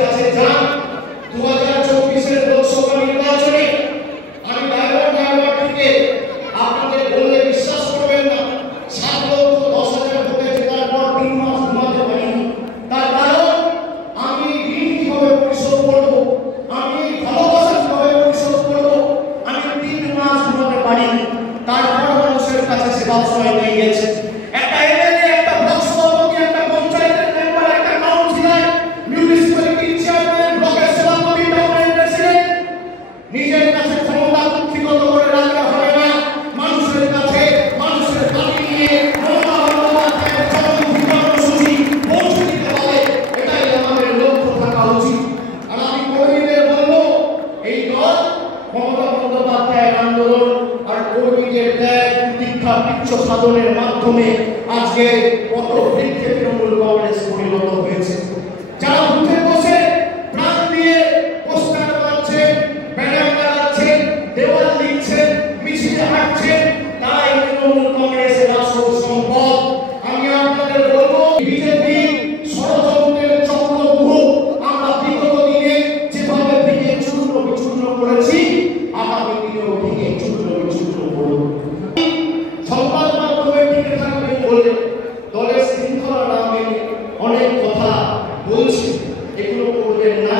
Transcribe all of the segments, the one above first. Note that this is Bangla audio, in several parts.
কাছে যান 2024 এর লোকসভা নির্বাচনে আমি ড্রাইভার থেকে আপনাদের বললে বিশ্বাস করবেন না 7,10,000 ভোটে জেতার পর 3 মাস ঘুমাতে পারিনি। তার কারণ আমি ঋণ কিভাবে পরিশোধ করব, আমি ভালোবাসা কিভাবে পরিশোধ করব, আমি 3 মাস ঘুমাতে পারিনি। তারপর মানুষের কাছে সেবা সময় নিয়ে গেছে একটা এমএলএ, একটা ব্লক সভাপতি, একটা পঞ্চায়েতের মেম্বার, একটা কাউন্সিলর, মিউনিসিপ্যালিটি চেয়ারম্যান, ব্লকের সভাপতি, টাউনের প্রেসিডেন্ট নিজের কাছে ক্ষমতা কুক্ষিগত করে রাখতে হবে না। মানুষের কাছে মানুষের দাবি নিয়ে মমতা বন্দ্যোপাধ্যায়ের জনমুখী কর্মসূচি পৌঁছে দিতে হবে, এটাই আমাদের লক্ষ্য থাকা উচিত। আর আমি কর্মীদের বলবো, এই দল মমতা বন্দ্যোপাধ্যায়ের আন্দোলন আর কর্মীদের ত্যাগ দীক্ষা পিচ্ছ সাধনের মাধ্যমে আজকে কত বৃক্ষে তৃণমূল কংগ্রেস পরিণত হয়েছে। যারা বুথে বসে প্রাণ দিয়ে পোস্টার বানাচ্ছে, ব্যানার লাগাচ্ছে, দেওয়াল লিখছে, মিছিলে হাঁটছে, তাই তৃণমূল কংগ্রেসের আসল সম্পদ। আমি আপনাদের বলবো, বিজেপি ষড়যন্ত্রের চক্রব্যূহ আমরা বিগত দিনে যেভাবে ভেঙে চূর্ণ বিচূর্ণ করেছি, আগামী দিনেও ভেঙে চূর্ণ বিচূর্ণ করব। সংবাদ মাধ্যমে টিকে থাকবেন বলে দলের শৃঙ্খলা না মেনে অনেক কথা বলছে, এগুলো করবেন না।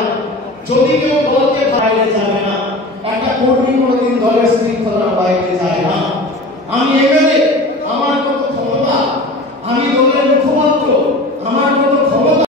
যদি কেউ দলকে বাইরে যাবে না, একটা কর্মী কোনোদিন দলের শৃঙ্খলার বাইরে যায় না। আমি এখানে আমার